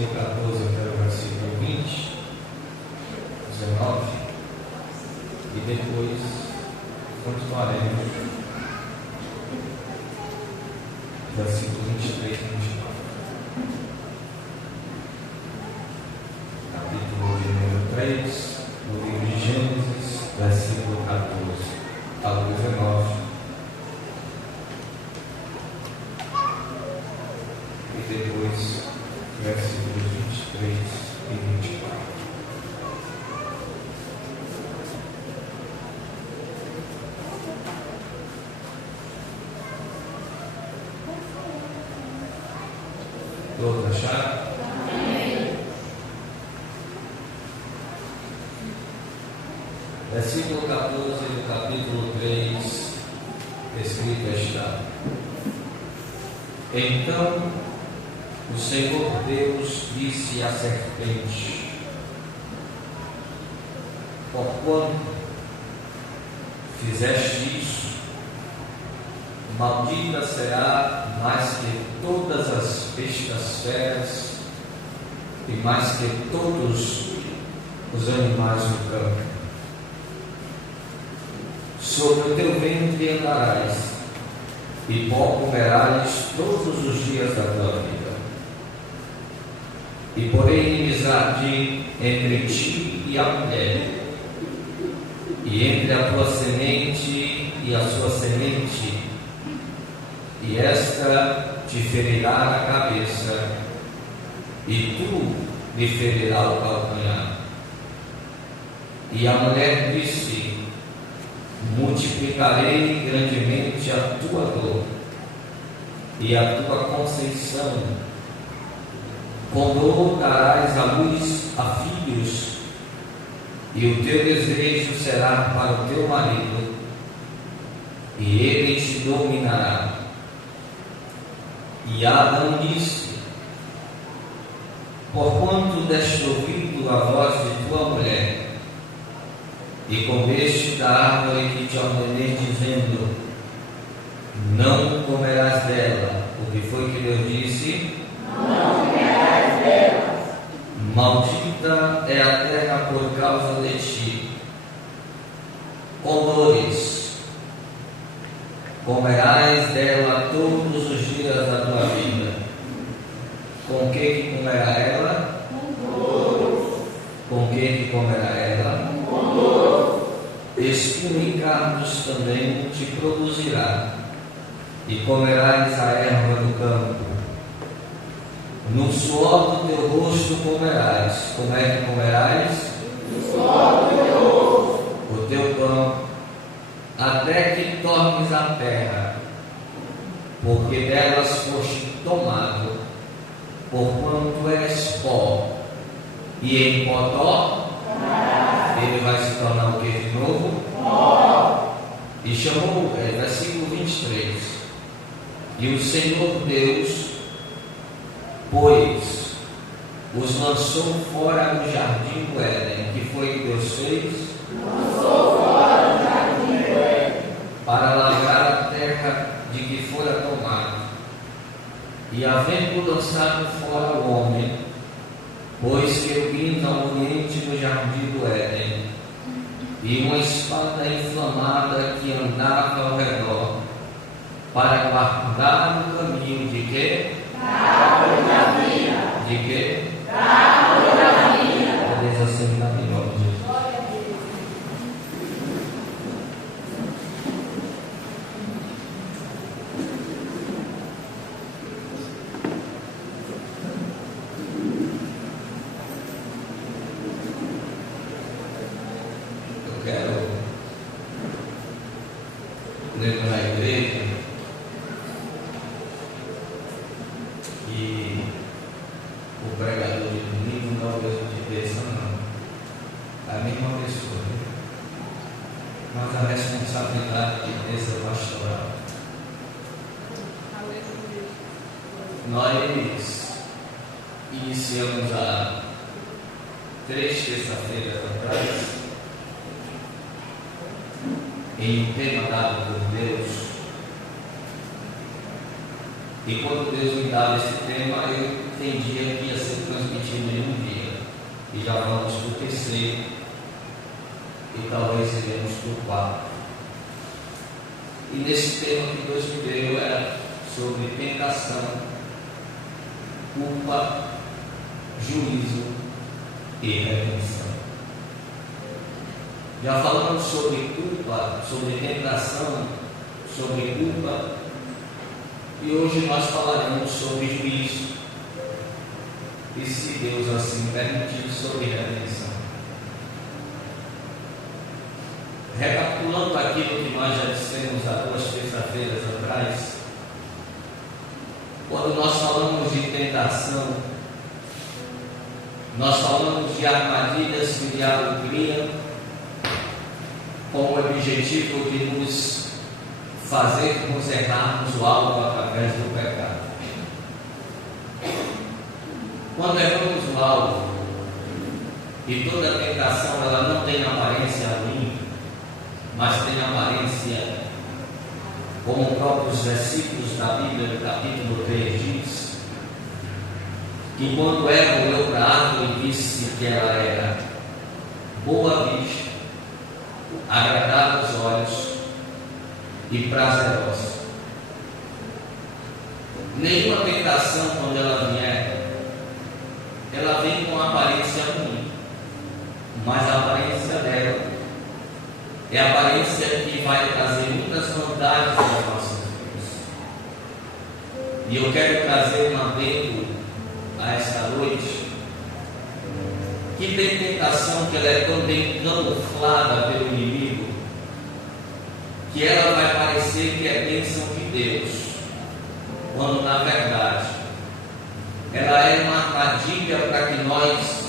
versículo 14 até o versículo 20, 19, e depois continuaremos versículo 23 e 24. Capítulo de número 3, do livro de Gênesis, versículo 14 ao 19. E depois, versículos 23 e 24. Todos acharam? Amém. Versículo 14 do capítulo 3, escrito está: Então o Senhor Deus disse à serpente: Porquanto fizeste isso, maldita será mais que todas as bestas feras e mais que todos os animais do campo. Sobre o teu ventre andarás, e pó comerás todos os dias da tua vida. E porém inimizade entre ti e a mulher, e entre a tua semente e a sua semente, e esta te ferirá na cabeça, e tu lhe ferirás o calcanhar. E a mulher disse: Multiplicarei grandemente a tua dor e a tua conceição. Com dor darás à luz a filhos, e o teu desejo será para o teu marido, e ele te dominará. E Adão disse: Porquanto deste ouvido a voz de tua mulher, e comeste da árvore que te ordenei, dizendo: Não comerás dela. O que foi que Deus disse? Não comerás dela. Maldita é a terra por causa de ti. Com dores comerás dela todos os dias da tua vida. Com que comerá ela? Com dores. Com que comerá ela? Com dores. Espinho e cardos também te produzirá, e comerás a erva do campo. No suor do teu rosto comerás. Como é que comerás? No suor do teu rosto o teu pão, até que tornes a terra, porque delas foste tomado, porquanto és pó, e em pó ele vai se tornar o que de novo? Pó. E chamou, versículo 23, e o Senhor Deus, pois, os lançou fora do jardim do Éden. Que foi que Deus fez? Lançou fora do jardim do Éden, para lavrar a terra de que fora tomado. E havendo lançado fora o homem, pôs querubins ao oriente do jardim do Éden, e uma espada inflamada que andava ao redor, para guardar o caminho de quê? Da árvore da vida. De quê? Da árvore da vida. Talvez assim na melhor de Jesus. Eu quero lembrar a igreja e o pregador de domingo não é o mesmo de terça, não. É a mesma pessoa, né? Mas a responsabilidade de terça é pastoral. Nós iniciamos há 3 terças-feiras atrás em um tema dado por Deus. E quando Deus me dava esse tema, eu entendia que ia ser transmitido em um dia. E já vamos para o terceiro, e talvez iremos para o quarto. E nesse tema que Deus me deu era sobre tentação, culpa, juízo e redenção. Já falamos sobre culpa, sobre tentação, sobre culpa, e hoje nós falaremos sobre juízo. E se Deus assim permitir, sobre redenção. Recapitulando aquilo que nós já dissemos há 2 terças-feiras atrás, quando nós falamos de tentação, nós falamos de armadilhas que o diabo cria com o objetivo de nos fazer nos errarmos o alvo através do pecado. Quando erramos o alvo, e toda tentação ela não tem aparência ruim, mas tem aparência, como próprios versículos da Bíblia, no capítulo 3 diz, que quando Eva olhou para a árvore e disse que ela era boa vista, agradável aos olhos e prazerosa. Nenhuma tentação, quando ela vier, ela vem com aparência ruim, mas a aparência dela é a aparência que vai trazer muitas vantagens às nossas vidas. E eu quero trazer um adendo a esta noite, que tem tentação que ela é tão bem camuflada pelo inimigo, que ela vai parecer que é bênção de Deus, quando na verdade ela é uma armadilha para que nós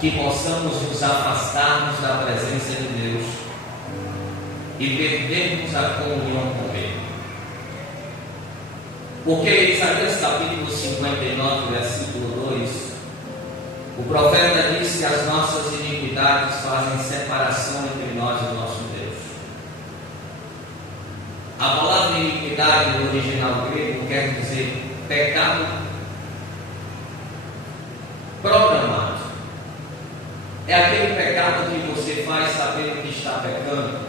que possamos nos afastarmos da presença de Deus e perdermos a comunhão com Ele. Porque em Isaías capítulo 59, versículo 2, o profeta diz que as nossas iniquidades fazem separação entre nós e o nosso Deus. A palavra iniquidade no original grego quer dizer pecado programado. É aquele pecado que você faz sabendo que está pecando,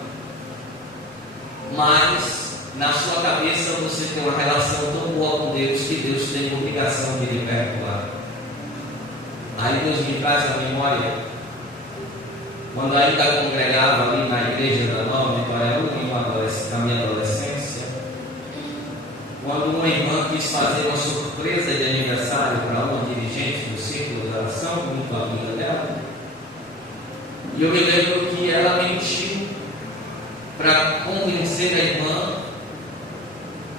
mas na sua cabeça você tem uma relação tão boa com Deus que Deus tem a obrigação de lhe perdoar. Aí Deus me traz a memória, quando ainda congregava ali na igreja da Nova Vitória, na minha adolescência, quando uma irmã quis fazer uma surpresa de aniversário para uma dirigente do círculo de oração, muito amiga dela, e eu me lembro que ela mentiu para convencer a irmã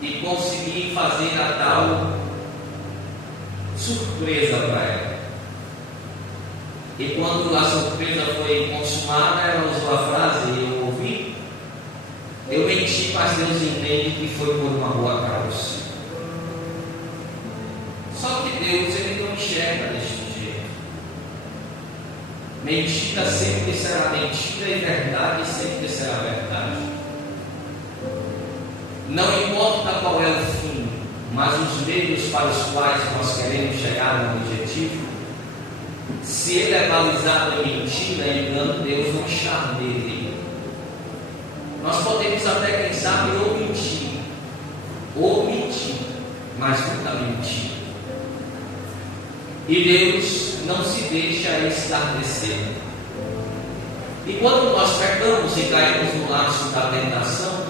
e conseguir fazer a tal surpresa para ela. E quando a surpresa foi consumada, ela usou a frase, eu ouvi, eu menti, mas Deus entende que foi por uma boa causa. Só que Deus, Ele não enxerga deste jeito. Mentira sempre será mentira e verdade sempre será verdade. Não importa qual é o fim, mas os meios para os quais nós queremos chegar no objetivo, se ele é balizado em mentira e engano, Deus não está nele. Nós podemos até, quem sabe, ou mentir, mas nunca mentir. E Deus não se deixa estarrecer. E quando nós pecamos e caímos no laço da tentação,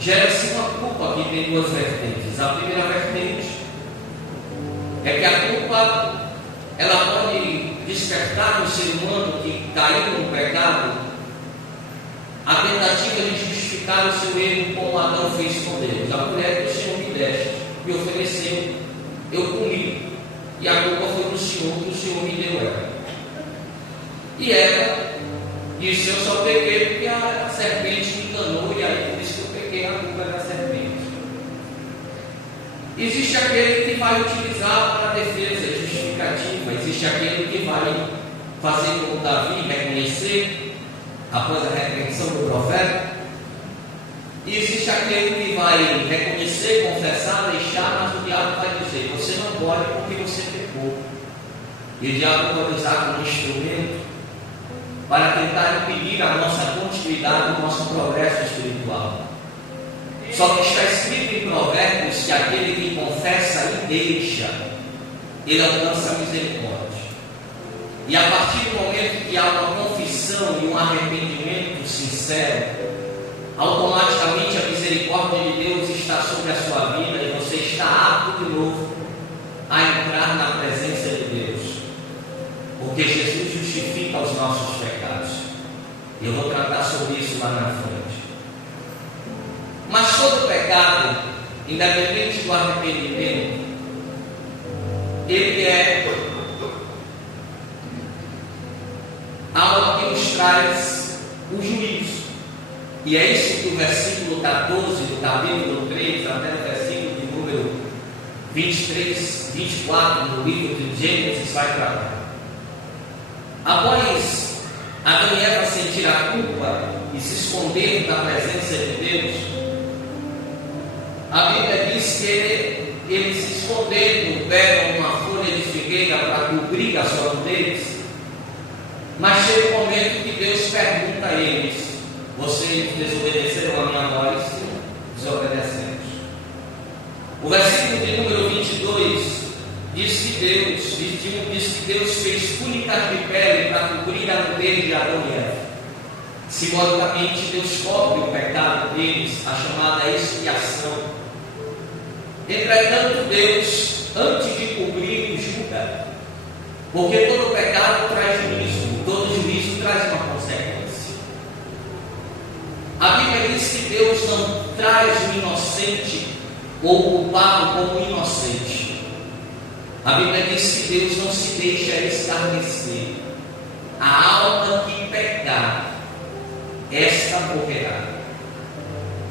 gera-se uma culpa que tem 2 vertentes. A primeira vertente é que a culpa ela pode despertar no ser humano que caiu no pecado a tentativa de justificar o seu erro como Adão fez com Deus. A mulher que o Senhor me deste, me ofereceu, eu comi, e a culpa foi do Senhor, que o Senhor me deu ela. E ela disse, eu só pequei porque a serpente me enganou, e aí por isso que eu pequei, a culpa é da serpente. Existe aquele que vai utilizar para defesa justificativa, existe aquele que vai fazer como Davi, reconhecer, após a repreensão do profeta, E existe aquele que vai reconhecer, confessar, deixar, mas o diabo vai dizer: você não pode porque você pecou. E o diabo pode usar como instrumento para tentar impedir a nossa continuidade, o nosso progresso espiritual. Só que está escrito em Provérbios que aquele que confessa e deixa, ele alcança a misericórdia. E a partir do momento que há uma confissão e um arrependimento sincero, automaticamente a misericórdia de Deus está sobre a sua vida e você está apto de novo a entrar na presença de Deus. Porque Jesus justifica os nossos pecados. Eu vou tratar sobre isso lá na frente. Mas todo pecado, independente do arrependimento, ele é algo que nos traz o juízo. E é isso que o versículo 14 do capítulo 3 até o versículo de número 23, 24 no livro de Gênesis vai tratar. Após Adão e Eva sentir a culpa e se esconder da presença de Deus, a Bíblia diz que eles se escondendo pegam uma folha de figueira para cobrir a sua nudez. Mas chega um momento que Deus pergunta a eles: vocês desobedeceram a minha voz? Desobedecemos. O versículo de número 22 diz que Deus fez túnicas de pele para cobrir a nudez de Adão e Eva. Simbolicamente, Deus cobre o pecado deles, a chamada expiação. Entretanto, Deus, antes de cobrir, julga. Porque todo pecado traz juízo, todo juízo traz uma consequência. A Bíblia diz que Deus não traz o inocente ou o culpado como inocente. A Bíblia diz que Deus não se deixa escarnecer. A alma que pecar, esta morrerá.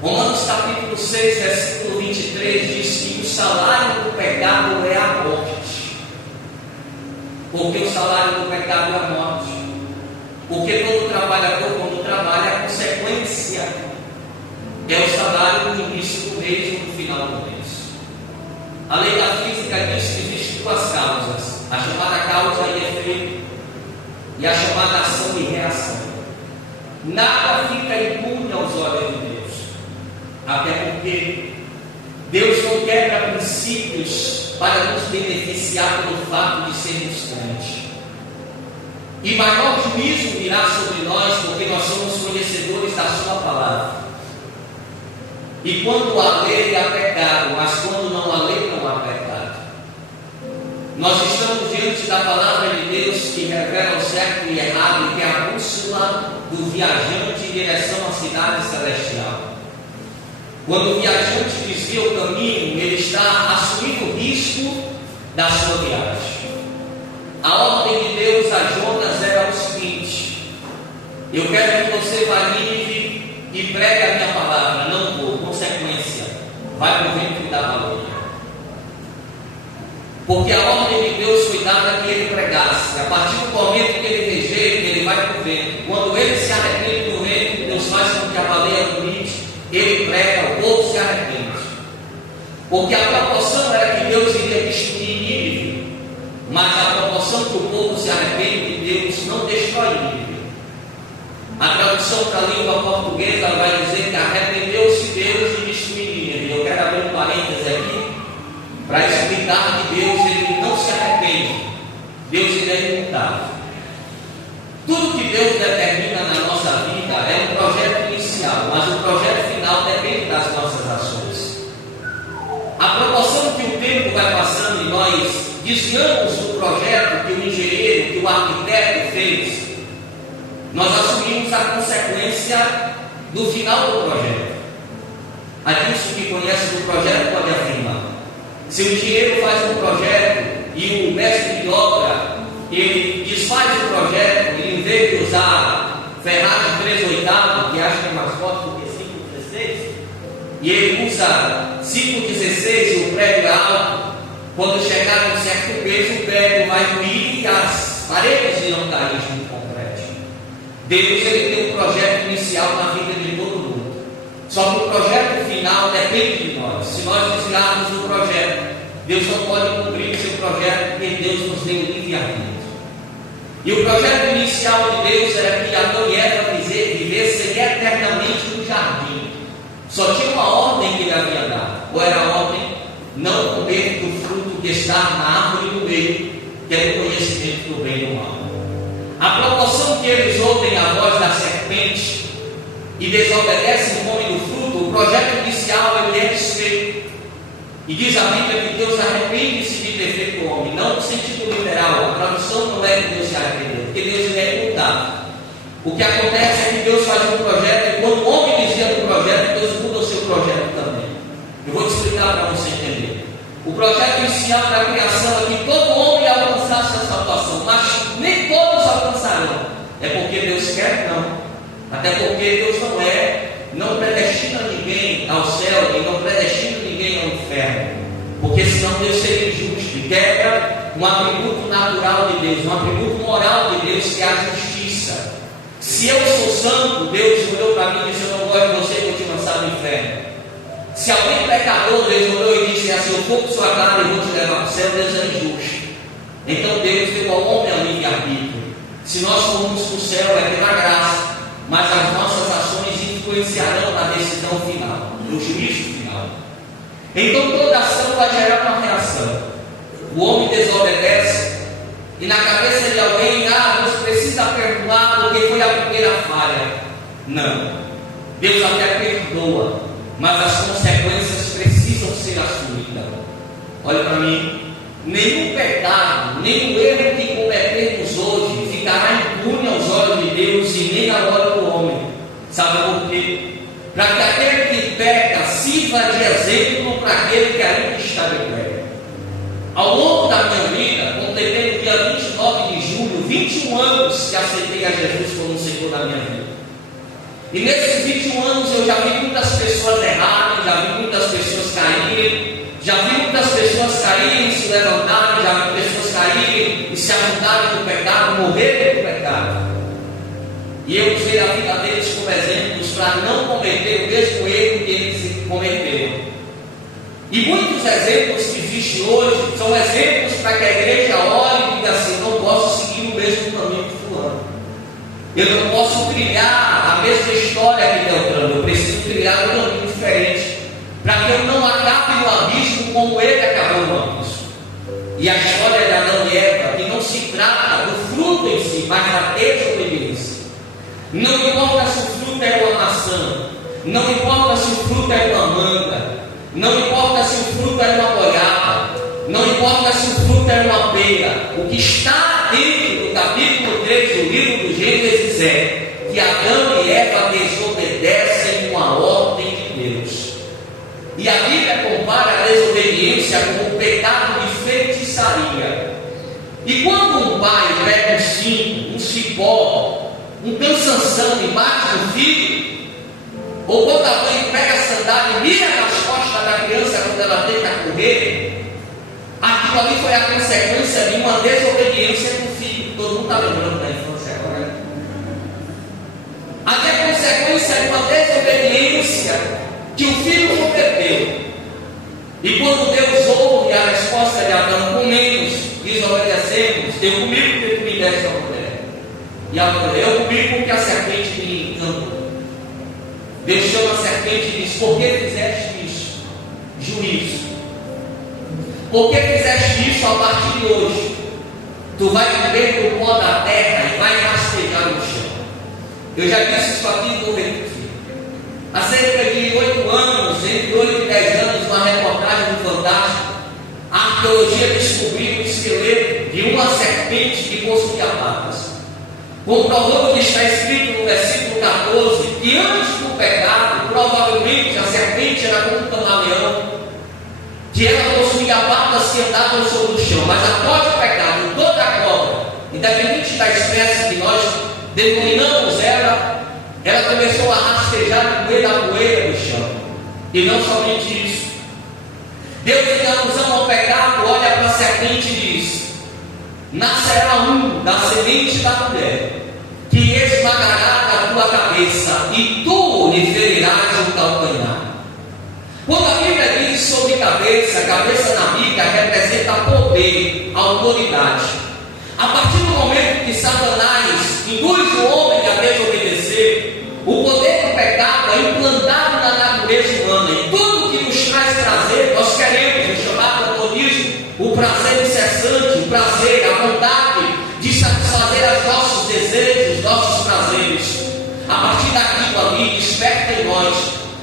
Romanos capítulo 6, versículo 23 diz que o salário do pecado é a morte. Porque o salário do pecado é a morte. Porque todo trabalhador, quando trabalha, a consequência é o salário no início do mês ou no final do mês. A lei da física diz que existem duas causas: a chamada causa e efeito e a chamada ação e reação. Nada fica impune aos olhos de Deus. Até porque Deus não quebra princípios para nos beneficiar pelo fato de sermos crentes. E maior juízo virá sobre nós, porque nós somos conhecedores da sua palavra. E quando a lei há pecado, mas quando não há lei, não há pecado. Nós estamos diante da palavra de Deus que revela o certo e errado, e que é a bússola do viajante em direção à cidade celestial. Quando o viajante desvia o caminho, ele está assumindo o risco da sua viagem. A ordem de Deus a Jonas era o seguinte: eu quero que você vá a Nínive e pregue a minha palavra. Não vou, consequência, vai para o vento da baleia. Porque a ordem de Deus foi dada que ele pregasse. A partir do momento que ele rejeita, ele vai para o vento. Quando ele se arrepende do vento, Deus faz com que a baleia vomite, ele prega, o povo se arrepende. Porque a proporção era que Deus iria destruir Nínive, mas a proporção que o povo se arrepende de Deus não destrói Nínive. A tradução para a língua portuguesa vai dizer que arrependeu-se Deus de destruir Nínive. Eu quero abrir um parênteses aqui para explicar que Deus ele não se arrepende. Deus ele é imutável. Tudo que Deus determina na nossa vida é um projeto inicial, mas o projeto final depende das nossas ações. A proporção que o tempo vai passando e nós desviamos do projeto que o engenheiro, que o arquiteto fez, nós assumimos a consequência do final do projeto. Aquilo que conhece do projeto pode afirmar. Se o engenheiro faz um projeto e o mestre de obra ele desfaz o projeto, e em vez de usar ferragem 3/8, que acho que é mais forte do que 5/16, e ele usa 5/16, o prego é alto, quando chegar a um certo peso, o prego vai ruir e as paredes irão cair no concreto. Deus ele tem um projeto inicial na vida de todo mundo. Só que o projeto final depende de nós. Se nós desviarmos do projeto, Deus não pode cumprir o seu projeto, porque Deus nos deu livre-arbítrio. E o projeto inicial de Deus era que Adão e Eva vivessem eternamente no jardim. Só tinha uma ordem que ele havia dado. Qual era a ordem? Não comer do fruto que está na árvore do meio, que é o conhecimento do bem e do mal. A proporção que eles ouvem a voz da serpente e desobedecem o nome do fruto, o projeto inicial ele é desfeito. E diz a Bíblia que Deus arrepende-se de ter feito o homem, não no sentido literal. A tradução não é que Deus se arrependeu, porque Deus é imutável. O que acontece é que Deus faz um projeto, e quando o homem desvia do projeto, Deus muda o seu projeto também. Eu vou te explicar para você entender. O projeto inicial da criação é que todo homem alcançasse a salvação, mas nem todos alcançarão. É porque Deus quer? Não. Até porque Deus não predestina ninguém ao céu e não predestina ninguém ao inferno, porque senão Deus seria injusto e quebra um atributo natural de Deus, um atributo moral de Deus, que é a justiça. Se eu sou santo, Deus olhou para mim e disse: eu não gosto de você, vou te lançar no inferno. Se alguém pecador, Deus olhou e disse assim: eu for por sua cara e vou te levar para o céu, Deus é injusto. Então Deus deu ao homem a livre-arbítrio. Se nós formos para o céu é pela graça, mas as nossas ações influenciarão na decisão final, no juízo final. Então toda ação vai gerar uma reação. O homem desobedece e na cabeça de alguém: Deus precisa perdoar porque foi a primeira falha. Não, Deus até perdoa, mas as consequências precisam ser assumidas. Olha para mim, nenhum pecado, nenhum erro que cometemos hoje ficará impune aos olhos de Deus e nem ao olho do homem. Sabe por quê? Para que aquele que peca sirva de exemplo para aquele que ainda está de pé. Ao longo da minha vida, completei no dia 29 de julho 21 anos que aceitei a Jesus como Senhor da minha vida. E nesses 21 anos eu já vi muitas pessoas errarem, já vi muitas pessoas caírem, já vi muitas pessoas caírem e se levantarem, já vi pessoas caírem e se afundarem no pecado, morrerem no pecado. E eu usei a vida deles como exemplos para não cometer o mesmo erro que eles cometeram. E muitos exemplos que existem hoje são exemplos para que a igreja olhe e diga assim: eu não posso seguir o mesmo caminho que fulano. Eu não posso trilhar a mesma história que Beltrano. Eu preciso trilhar um caminho diferente, para que eu não acabe no abismo como ele acabou no abismo. E a história de Adão e Eva, que não se trata do fruto em si, mas da desobediência. Não importa se o fruto é uma maçã, não importa se o fruto é uma manga, não importa se o fruto é uma goiaba, não importa se o fruto é uma pera. O que está dentro do capítulo 3 do livro do Gênesis é que Adão e Eva desobedecem uma ordem de Deus. E a Bíblia compara a desobediência com o pecado de feitiçaria. E quando um pai pega um cinto, um cipó, um cansanção e bate no filho, ou quando a mãe pega a sandália e mira nas costas da criança quando ela tenta correr, aquilo ali foi a consequência de uma desobediência do filho. Todo mundo está lembrando da infância agora, né? Ali é consequência de uma desobediência que o filho cometeu. E quando Deus ouve a resposta de Adão: comemos, desobedecemos, eu comi porque tu me deste a mulher. E a mulher: eu comi porque a serpente me encantou. Deus chama a serpente e diz: por que fizeste isso? Juízo. Por que fizeste isso a partir de hoje? Tu vai comer do pó da terra e vai rastejar no chão. Eu já disse isso aqui e vou repetir. Há cerca de 8 anos, entre 8 e 10 anos, uma reportagem do Fantástico, a arqueologia descobriu o esqueleto de uma serpente que possuía patas. Comprovando que está escrito no versículo 14 que antes do pecado, provavelmente a serpente era como um camaleão, que ela possuía patas que andavam sobre o chão, mas após o pecado, toda a cobra, independente da espécie que nós denominamos ela começou a rastejar no meio da poeira do chão. E não somente isso, Deus, em alusão ao pecado, olha para a serpente e diz: nascerá um da semente da mulher, que esmagará a tua cabeça, e tu lhe ferirás o calcanhar. Quando a Bíblia diz sobre cabeça, a cabeça na Bíblia representa poder, autoridade. A partir do momento que Satanás induz o homem a desobedecer, o poder do pecado é implantado na natureza humana, e tudo que nos traz prazer, nós queremos, o chamado hedonismo, o prazer incessante, o prazer, a vontade de satisfazer os nossos desejos, os nossos prazeres. A partir daquilo ali, desperta em nós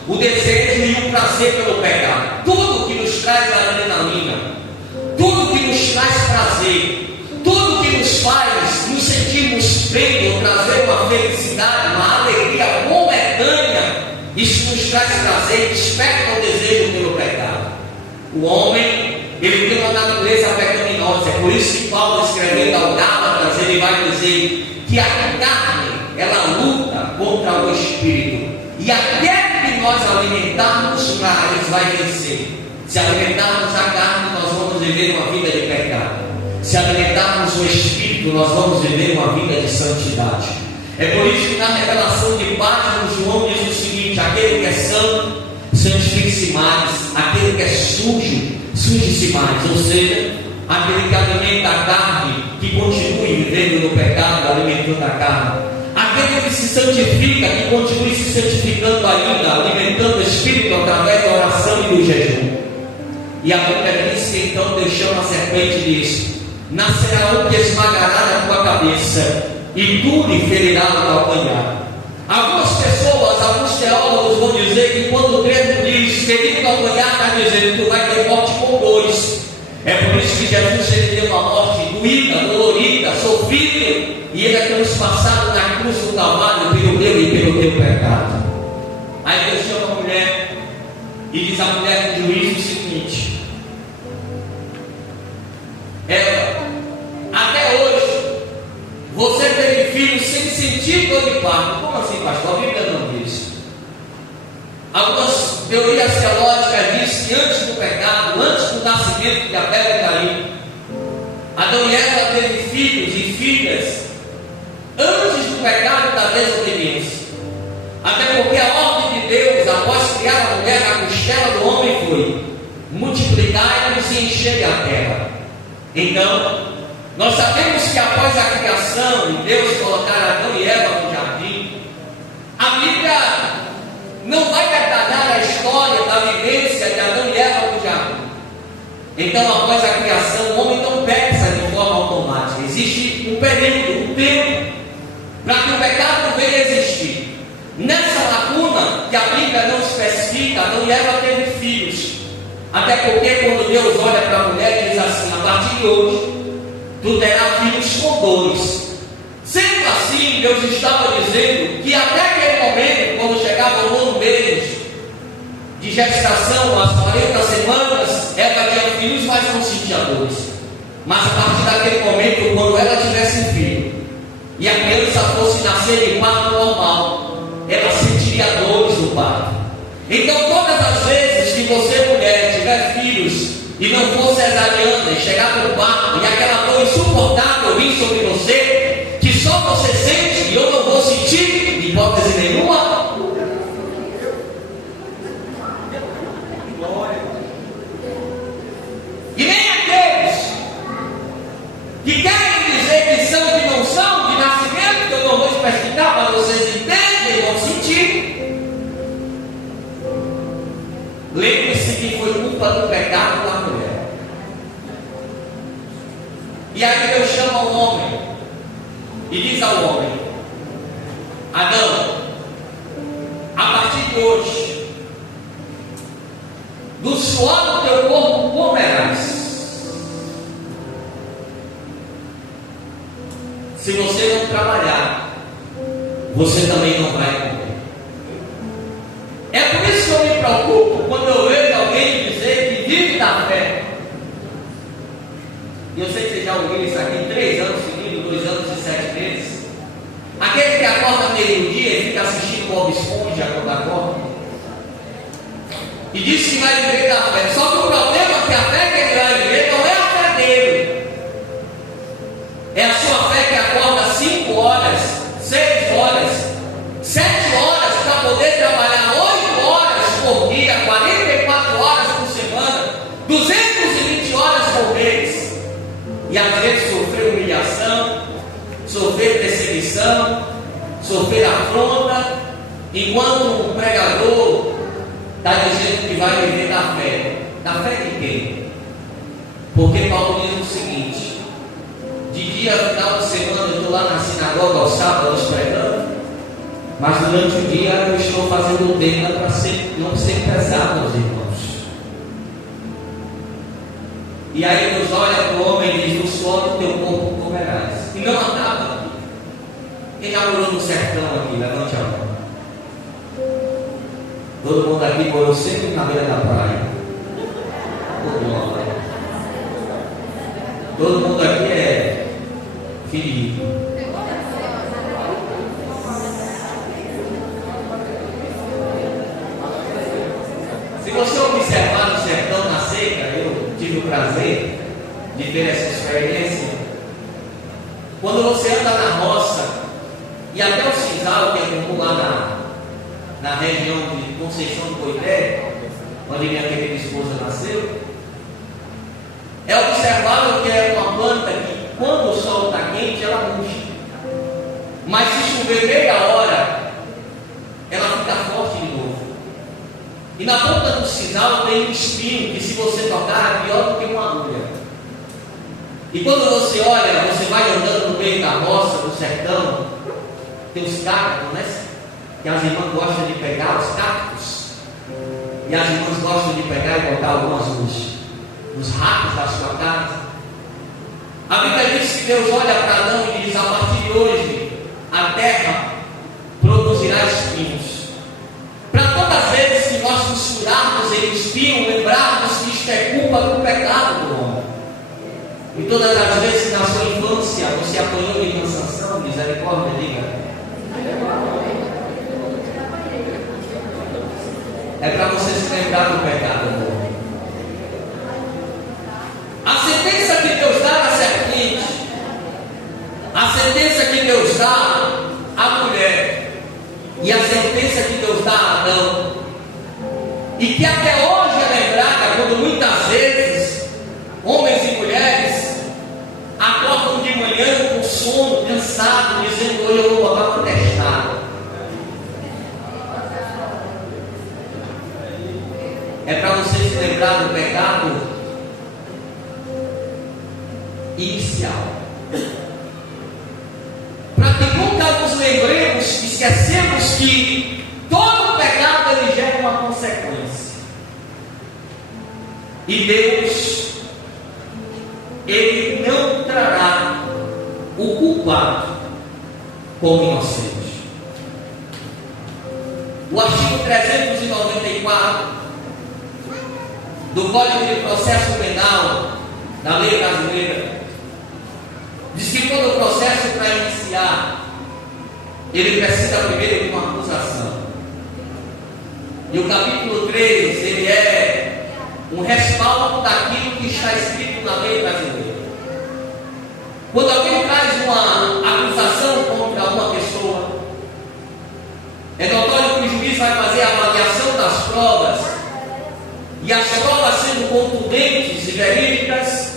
o desejo e o prazer pelo pecado. Tudo que nos traz adrenalina, tudo que nos traz prazer, tudo que nos faz nos sentirmos bem, ou trazer uma felicidade, uma alegria momentânea, isso nos traz prazer e desperta o desejo pelo pecado. O homem, ele tem uma natureza pecaminosa. É por isso que Paulo, escrevendo ao Gálatas, ele vai dizer que a carne, ela luta contra o espírito, e aquele que nós alimentarmos, ele vai vencer. Se alimentarmos a carne, nós vamos viver uma vida de pecado. Se alimentarmos o espírito, nós vamos viver uma vida de santidade. É por isso que na revelação de Pátimos, João diz o seguinte: aquele que é santo, santifique-se mais; aquele que é sujo, suje-se mais. Ou seja, aquele que alimenta a carne, que continue vivendo no pecado, alimentando a carne. Aquele que se santifica, que continue se santificando ainda, alimentando o espírito através da oração e do jejum. E a Bíblia diz que então Deus chama a serpente e diz: nascerá um que esmagará a tua cabeça, e tu lhe ferirás o calcanhar. Algumas pessoas, alguns teólogos vão dizer que quando o termo diz ferir o calcanhar, está dizendo que tu vai ter morte com dores. É por isso que Jesus ele deu uma morte doída, dolorida, sofrida, e ele é transpassado na cruz do Calvário pelo meu e pelo teu pecado. Aí Deus chama a mulher e diz à mulher no juízo o seguinte: Eva, até hoje você teve filhos sem sentir dor de parto. Como assim, pastor? A Bíblia não diz. Algumas teorias teológicas dizem que antes do pecado, antes do nascimento de Abel e Caim, Adão e Eva teve filhos e filhas antes do pecado da desobediência. Até porque a ordem de Deus, após criar a mulher na costela do homem, foi: multiplicai-vos e enchei a terra. Então, nós sabemos que após a criação e Deus colocar Adão e Eva no jardim, a Bíblia não vai detalhar a história da vivência de Adão e Eva no jardim. Então, após a criação, o homem não peca de forma automática. Existe um período, um tempo, para que o pecado venha a existir. Nessa lacuna, que a Bíblia não especifica, Adão e Eva teve filhos. Até porque quando Deus olha para a mulher e diz assim: a partir de hoje, tu terás filhos com dores. Sendo assim, Deus estava dizendo que até aquele momento, quando chegava o nono mês de gestação, às 40 semanas, ela tinha filhos, mas não sentia dores. Mas a partir daquele momento, quando ela tivesse filho, e a criança fosse nascer em parto normal, ela sentiria dores no parto. Então, todas as vezes que você, mulher, tiver filhos e não for cesariana e chegar no parto e aquela dor insuportável vir sobre você, que só você sente e eu não vou sentir, de hipótese nenhuma, e nem aqueles que querem dizer que são e não são, de nascimento, que eu não vou especificar para vocês entenderem e vão sentir. Lembre-se que foi culpa do pecado da mulher. E aí Deus chama o homem e diz ao homem: Adão, a partir de hoje, do suor do teu corpo comerás. Se você não trabalhar, você também não vai comer. É por isso que eu me preocupo quando eu vejo alguém dizer que vive da fé. E eu sei que vocês já ouviram isso aqui: 3 anos seguidos, 2 anos e 7 meses. Aquele que acorda meio-dia e fica assistindo o Bob Esponja quando acorda, e diz que vai viver da fé. Só que o problema é que a fé que ele vai viver não é a fé dele. É a sua fé que acorda 5 horas, 6 horas, 7 horas para poder trabalhar 8 horas por dia, 44 sofrer perseguição, sofrer afronta, enquanto um pregador está dizendo que vai viver da fé. Da fé de quem? Porque Paulo diz o seguinte: de dia, final de semana, eu estou lá na sinagoga aos sábados pregando, mas durante o dia eu estou fazendo tenda para não ser pesado aos irmãos. E aí Deus olha para o homem e diz: no suor do teu corpo comerás. E não acaba aqui. Quem já morou no sertão aqui? Levante a mão. Todo mundo aqui morou sempre na beira da praia. Todo mundo aqui é filho. Se você observar no sertão, na seca, eu tive o prazer de ter essa experiência. Quando você anda na roça, e até o Cisal, que é comum lá na região de Conceição do Coité, onde minha querida esposa nasceu, é observável que é uma planta que, quando o sol está quente, ela murcha. Mas se chover meia hora, ela fica forte de novo. E na ponta do sisal tem um espinho que, se você tocar, é pior do que uma agulha. E quando você olha, você vai andando no meio da roça, do sertão, tem os cactos, né? Que as irmãs gostam de pegar os cactos. E as irmãs gostam de pegar e botar algumas nos ratos da sua casa. A Bíblia diz que Deus olha para Adão e diz: a partir de hoje, a terra produzirá espinhos. Para todas as vezes que nós nos furarmos em espinho, lembrarmos que isto é culpa do pecado do homem. E todas as vezes que na sua infância você apanhou de cansação, misericórdia, diga. É para você se lembrar do pecado do homem. A sentença que Deus dá à serpente, a sentença que Deus dá à mulher, e a sentença que Deus dá a Adão, e que até hoje é lembrada quando muitas vezes homens e mulheres acordam de manhã com sono, cansado, dizendo: hoje eu vou botar uma testada. É para você se lembrar do pecado inicial, para que nunca nos lembremos, esquecemos que todo pecado ele gera uma consequência. E Deus, Ele não trará o culpado como inocente. O artigo 394 do Código de Processo Penal da lei brasileira diz que todo processo, para iniciar, ele precisa primeiro de uma acusação. E o capítulo 3, ele é um respaldo daquilo que está escrito na lei brasileira. Quando alguém traz uma acusação contra uma pessoa, é notório que o juiz vai fazer a avaliação das provas, e as provas sendo contundentes e verídicas,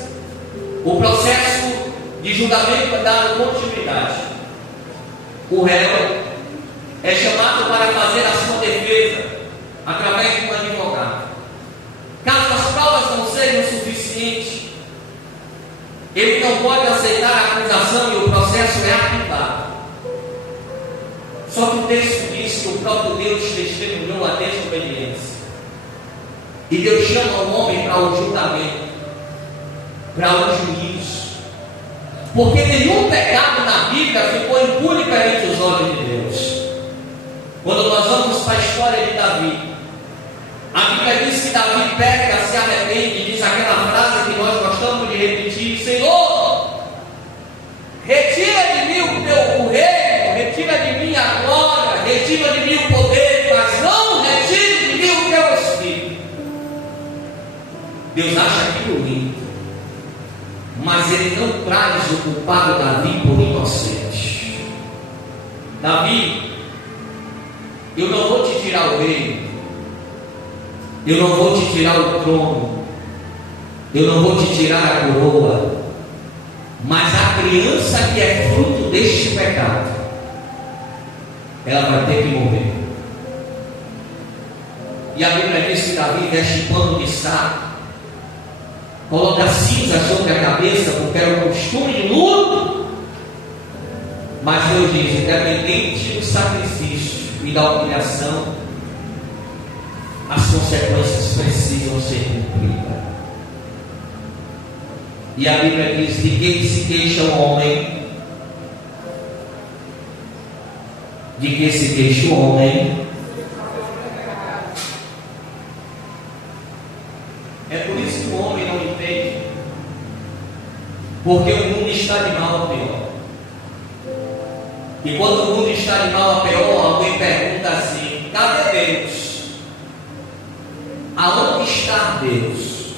o processo de julgamento é dado continuidade. O réu é chamado para fazer a sua defesa através de um advogado. Caso as provas não sejam suficientes, ele não pode aceitar a acusação e o processo é arquivado. Só que o texto diz que o próprio Deus testemunhou a desobediência. E Deus chama o homem para o julgamento, para o juízo. Porque nenhum pecado na Bíblia ficou impune perante os olhos de Deus. Quando nós vamos para a história de Davi, a Bíblia diz que Davi peca, se arrepende, e diz aquela frase que nós gostamos de repetir: Senhor, retira de mim o teu reino, retira de mim a glória, retira de mim o poder, mas não retire de mim o teu Espírito. Deus acha aquilo lindo, mas Ele não traz o culpado Davi por inocente. Davi, eu não vou te tirar o reino, eu não vou te tirar o trono, eu não vou te tirar a coroa, Mas a criança que é fruto deste pecado, ela vai ter que morrer. E a Bíblia diz que Davi veste pano de saco, coloca cinza sobre a cabeça, porque era o costume de luto. Mas Deus diz: independente do sacrifício e da humilhação, as consequências precisam ser cumpridas. E a Bíblia diz: de que se queixa o homem? De que se queixa o homem? É por isso que o homem não entende, porque o mundo está de mal a pior. E quando o mundo está de mal a pior, alguém pergunta assim: cadê Deus? Aonde está Deus?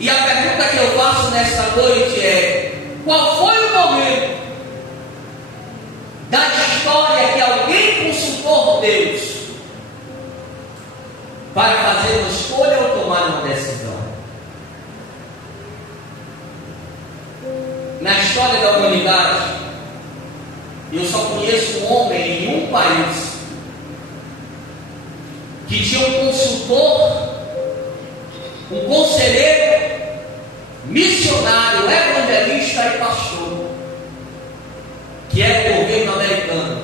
E a pergunta que eu faço nesta noite é: qual foi o momento da história que alguém consultou Deus para fazer uma escolha ou tomar uma decisão? Na história da humanidade, eu só conheço um homem em um país que tinha um consultor, um conselheiro, missionário, evangelista e pastor, que era o governo americano,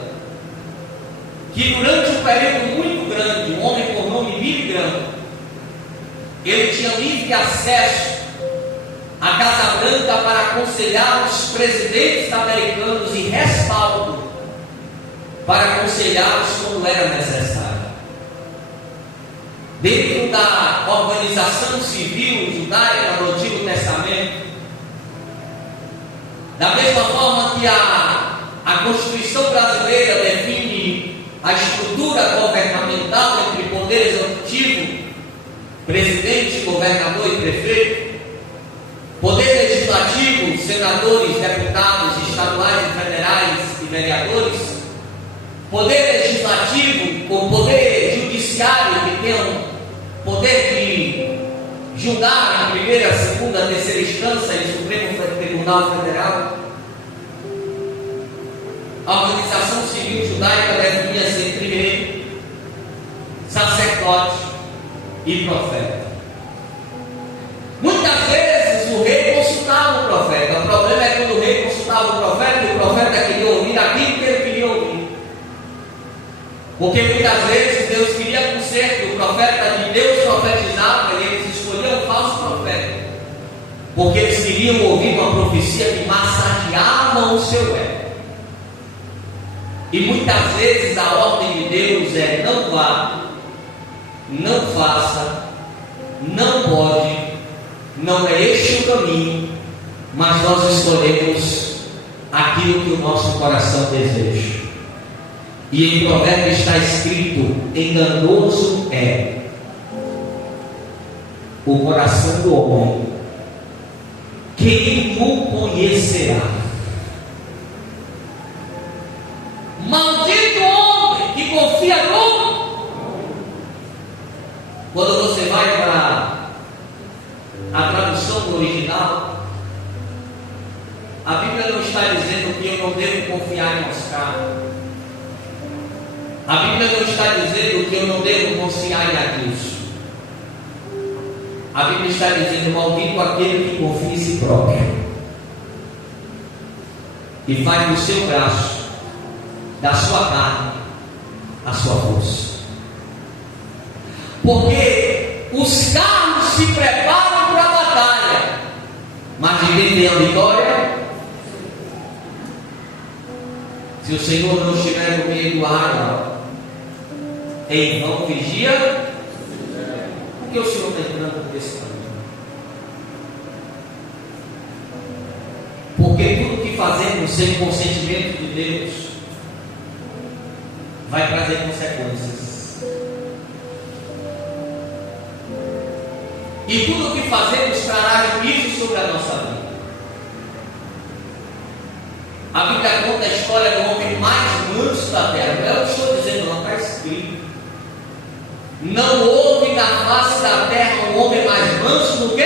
que durante um período muito grande, um homem por nome Billy Graham, ele tinha livre acesso à Casa Branca para aconselhar os presidentes americanos e respaldo para aconselhá-los quando era necessário. Dentro da organização civil judaica do Antigo Testamento, da mesma forma que a Constituição brasileira define a estrutura governamental entre poder executivo, presidente, governador e prefeito, poder legislativo, senadores, deputados estaduais e federais e vereadores, poder legislativo com poder judiciário que tem um poder de julgar em primeira, segunda, terceira instância e Supremo Tribunal Federal. A organização civil judaica definia-se entre rei, sacerdote e profeta. Muitas vezes o rei consultava o profeta. O problema é quando o rei consultava o profeta e o profeta queria ouvir aquilo que ele queria ouvir. Porque muitas vezes Deus queria conserto, o profeta de Deus profetizava e eles escolhiam um falso profeta, porque eles queriam ouvir uma profecia que massageava o seu ego. E muitas vezes a ordem de Deus é: não vá, não faça, não pode, não é este o caminho, mas nós escolhemos aquilo que o nosso coração deseja. E em Provérbios está escrito: enganoso é o coração do homem, quem o conhecerá? Maldito homem que confia no. Quando você vai para a tradução do original, a Bíblia não está dizendo que eu não devo confiar em Oscar. A Bíblia não está dizendo que eu não devo confiar em Adilson. A Bíblia está dizendo: maldito aquele que confia em si próprio e faz do seu braço, da sua carne, a sua força. Porque os carros se preparam para a batalha, mas de quem tem a vitória? Se o Senhor não estiver no meio do arraial, em vão vigia. Por que o Senhor está entrando por esse caminho? Porque tudo que fazemos sem consentimento de Deus vai trazer consequências. E tudo que fazemos trará juízo sobre a nossa vida. A Bíblia conta a história do homem mais manso da terra. Não é o que estou dizendo, não, está escrito. Não houve na face da terra um homem mais manso do que?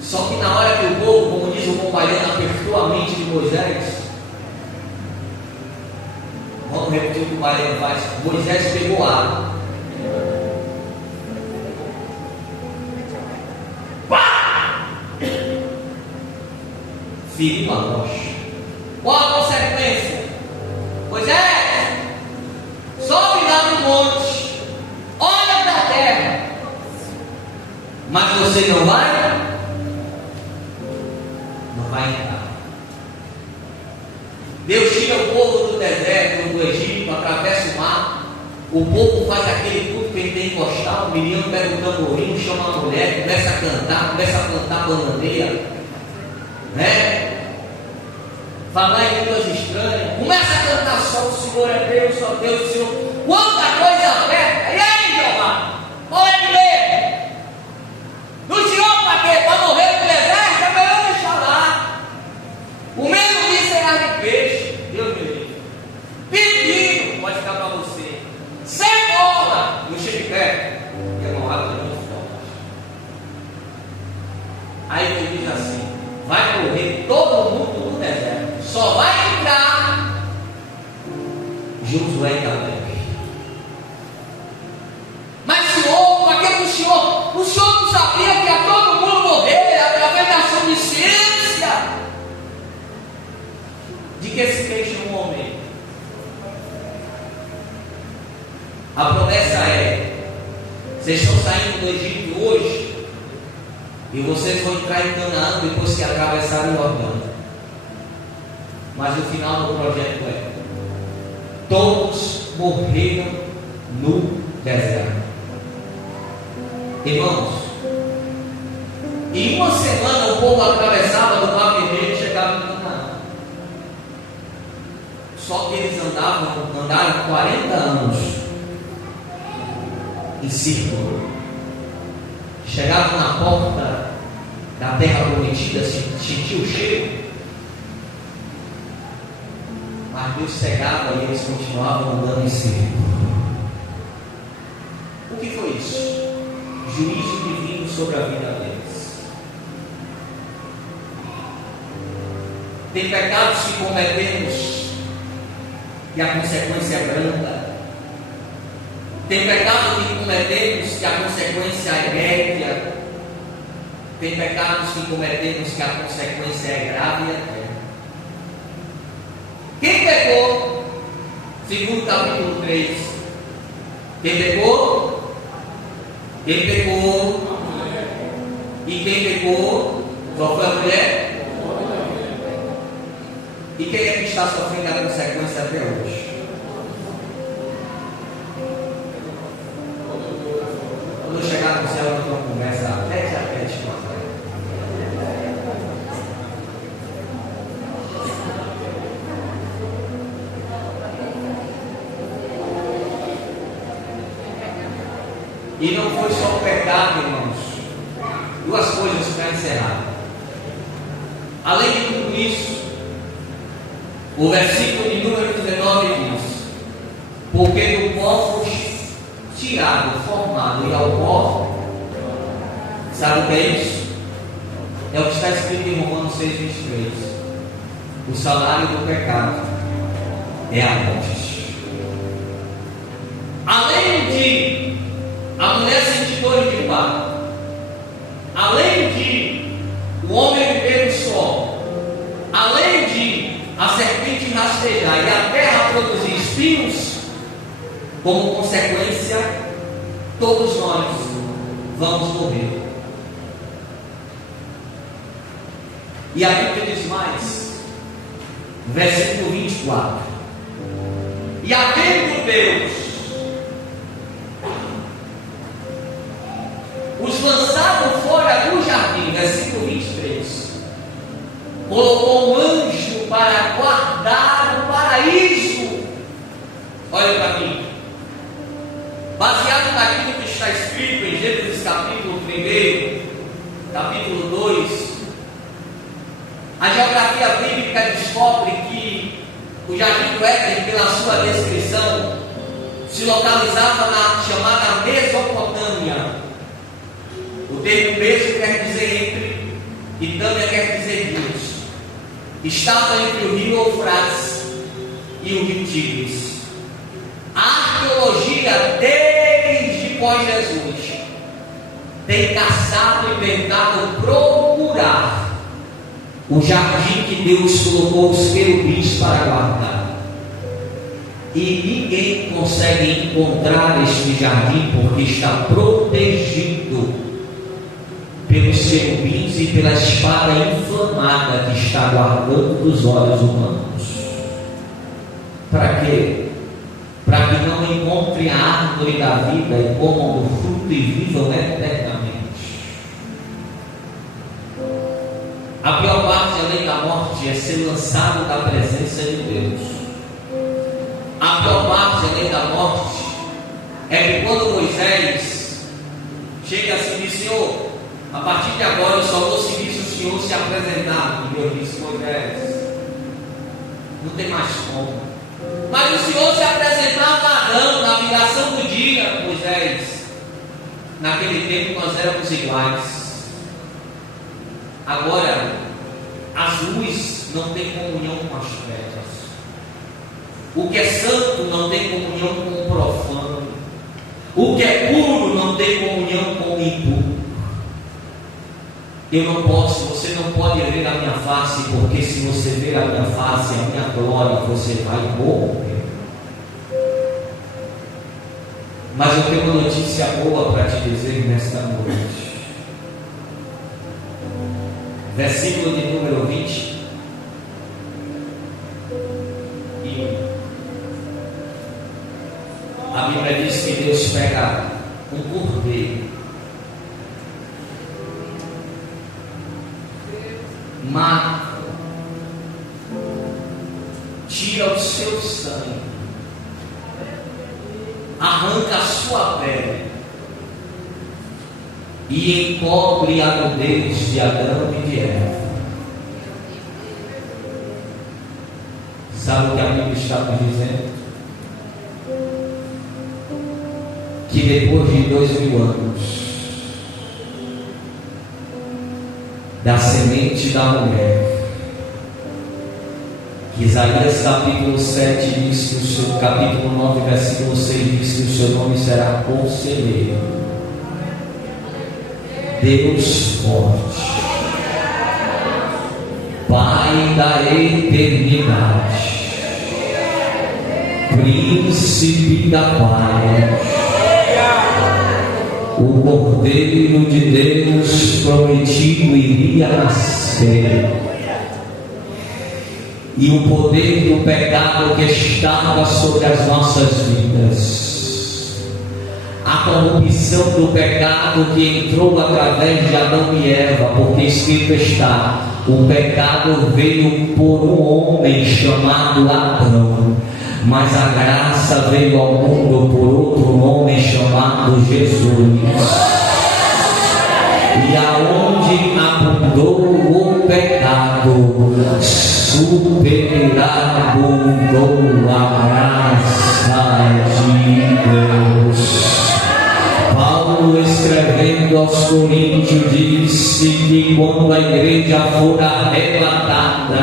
Só que na hora diz o bom baiano, apertou a mente de Moisés. Vamos repetir o que o baiano faz. Moisés pegou água. Pá! Feriu a rocha. Qual a consequência? Moisés, sobe lá no monte, olha para a terra, mas você não vai? Não vai entrar. Deus tira o povo do deserto, do Egito, atravessa o mar. O povo faz aquele culto pentecostal. O menino pega o tamborim, chama a mulher, começa a cantar bananeira, né? Falar em línguas estranhas, começa a cantar só o Senhor é Deus, só Deus, o Senhor. Quanta coisa aberta! E aí, Jeová? Qual é o medo? Do Senhor para quê? Para morrer no deserto? É melhor deixar lá. O medo disso é ar de peixe. Deus me livre. Pedido pode ficar para você. Cebola no xericé, que é uma água muito forte. Aí ele diz assim: vai morrer todo mundo no deserto. Só vai entrar Josué e Caleb. Mas Senhor, para que o Senhor não sabia que ia todo mundo morrer através da suficiência de que se queixa um homem? A promessa é: vocês estão saindo do Egito hoje e vocês vão entrar em Canaã depois que atravessarem o Jordão. Mas o final do projeto é: todos morreram no deserto. Irmãos, em uma semana o povo atravessava do Mar Vermelho e chegava em Canaã. Só que eles andaram 40 anos em círculo. Chegavam na porta da terra prometida, sentiu o cheiro. Mas Deus cegava e eles continuavam andando em círculo. O que foi isso? Juízo divino sobre a vida deles. Tem pecados que cometemos e a consequência é branda. Tem pecados que cometemos que a consequência é média. Tem pecados que cometemos que a consequência é grave e eterna. Quem pecou? Segundo capítulo 3. Quem pecou? Quem pecou? E quem pecou? Só foi a mulher? E quem é que está sofrendo a consequência até hoje? Quando chegar no céu, nós vamos conversar tete a tete com a fé. E não foi só o pecado, irmãos. Duas coisas para encerrar. Além de tudo isso, o versículo de número 19 diz: porque do pó foste tirado, formado, e ao pó, sabe o que é isso? É o que está escrito em Romanos 6,23. O salário do pecado é a morte. Além de a mulher sentir dor de parto, além de o homem viver no sol, além de a serpente rastejar e a terra produzir espinhos, como consequência, todos nós vamos morrer. E a Bíblia diz mais, versículo 24: e havendo Deus os lançado fora do jardim, versículo 23, colocou um anjo para guardar o paraíso. Olha para mim, baseado naquilo que está escrito em Gênesis capítulo 1, capítulo 2, a geografia bíblica descobre que o jardim do Éden, pela sua descrição, se localizava na chamada Mesopotâmia. O termo Meso quer dizer entre, e Tâmia quer dizer Deus. estava entre o rio Eufrates e o rio Tigres. A arqueologia, desde pós-Jesus, tem caçado e tentado procurar o jardim que Deus colocou os querubins para guardar. E ninguém consegue encontrar este jardim porque está protegido pelos querubins e pela espada inflamada que está guardando dos olhos humanos. Para quê? Para que não encontre a árvore da vida e comam do fruto e vivam eternamente. A pior parte, além da morte, é ser lançado da presença de Deus. A pior parte, além da morte, é que quando Moisés chega assim e diz: Senhor, a partir de agora eu só vou seguir se o Senhor se apresentar. E Deus disse: Moisés, não tem mais como. Mas o Senhor se apresentava a Adão na viração do dia. Moisés, naquele tempo nós éramos iguais. Agora, as luzes não têm comunhão com as trevas. O que é santo não tem comunhão com o profano. O que é puro não tem comunhão com o impuro. Eu não posso, você não pode ver a minha face, porque se você ver a minha face, a minha glória, você vai morrer. Mas eu tenho uma notícia boa para te dizer nesta noite. Versículo de número 20. A Bíblia diz que Deus pega um cordeiro, mata, tira o seu sangue, arranca a sua pele e encobre a nudez de Adão e de Eva. Sabe o que a Bíblia está nos dizendo? Que depois de 2000 anos da semente da mulher, que Isaías capítulo 7 diz que o seu, capítulo 9 versículo 6 diz que o seu nome será Conselheiro, Deus forte, Pai da eternidade, Príncipe da paz, o Cordeiro de Deus prometido iria nascer, e o poder do pecado que estava sobre as nossas vidas, a corrupção do pecado que entrou através de Adão e Eva, porque escrito está: o pecado veio por um homem chamado Adão, mas a graça veio ao mundo por outro homem chamado Jesus. E aonde abundou o pecado, superabundou a graça de Deus. Paulo, escrevendo aos Coríntios, disse que quando a igreja for arrebatada,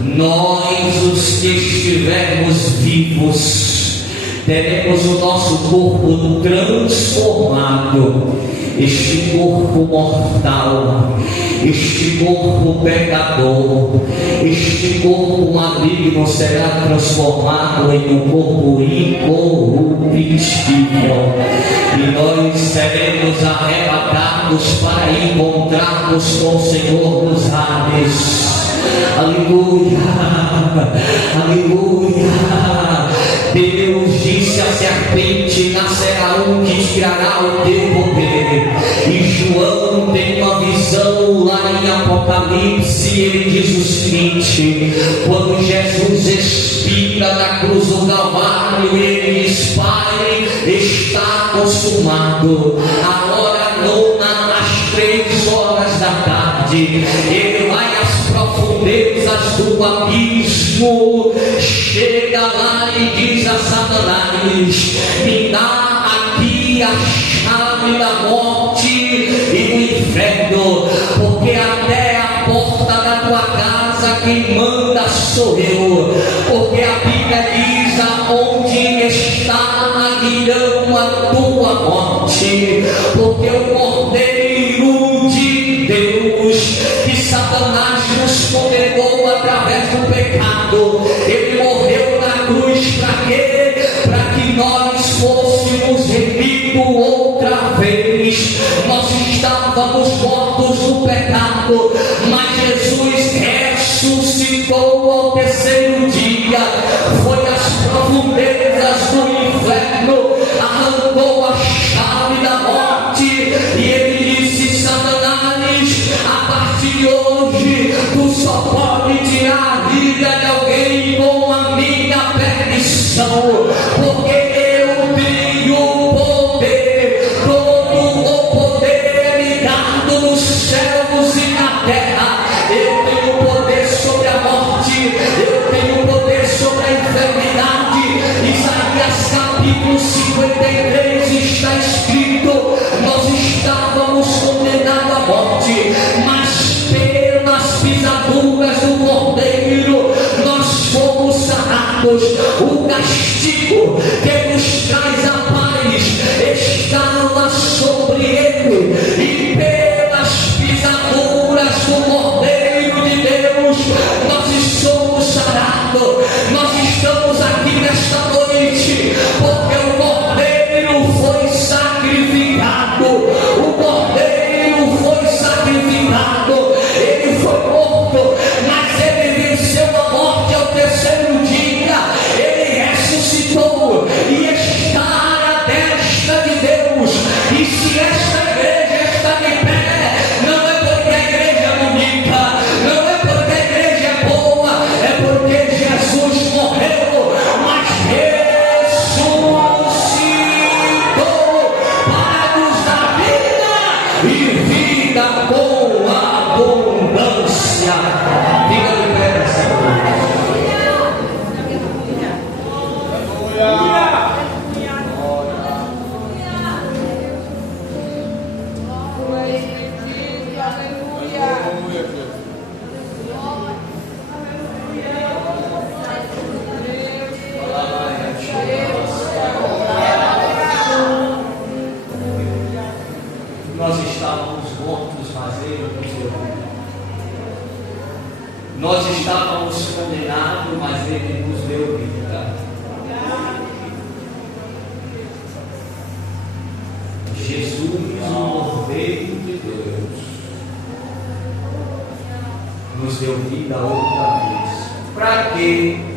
nós, os que estivermos vivos, teremos o nosso corpo transformado. Este corpo mortal, este corpo pecador, este corpo maligno será transformado em um corpo incorruptível, e nós seremos arrebatados para encontrarmos com o Senhor nos ares. Aleluia, aleluia. Deus disse à serpente: nascerá um que tirará o teu poder. E João tem uma visão lá em Apocalipse, ele diz o seguinte: quando Jesus expira na cruz do Calvário, ele diz: Pai, está consumado. Agora nona, às 3h da tarde, ele vai às profundezas do abismo, chega lá e diz a Satanás: me dá aqui a chave da morte e do inferno, porque até a porta da tua casa quem sou eu, porque a Bíblia diz: aonde está, irão a tua morte, porque o Cordeiro de Deus, que Satanás nos condenou através do pecado, ele morreu na cruz para quê? Para que nós fôssemos remidos outra vez. Nós estávamos mortos no pecado, mas Jesus ressuscitou ao terceiro dia, foi às profundezas do inferno, arrancou a chave da morte, e ele disse: Satanás, a partir de hoje tu só pode tirar a vida de alguém com a minha permissão, porque eu tenho poder, todo o poder é me dado nos céus e na terra. Eu tenho poder sobre a morte, eu tenho poder sobre a enfermidade. Isaías capítulo 53 está escrito: nós estávamos condenados à morte, mas pelas pisaduras do Cordeiro nós fomos sarados. O castigo que nos traz a paz estava sobre ele, e pelas pisaduras do Cordeiro de Deus nós somos sarados. Nós estamos aqui nesta noite porque o Cordeiro foi sacrificado. O Cordeiro foi sacrificado. Ele foi morto, mas ele venceu a morte ao terceiro dia. Ele ressuscitou e está à destra de Deus. E se esta igreja está de pé, não é porque a igreja é bonita, não é porque a igreja é boa, é porque Jesus morreu, mas ressuscitou para nos dar vida e vida com abundância. Fica de pé nessa noite. Nós estávamos mortos, mas ele nos deu vida. Nós estávamos condenados, mas ele nos deu vida. Jesus, o Cordeiro de Deus, nos deu vida outra vez. Para quê?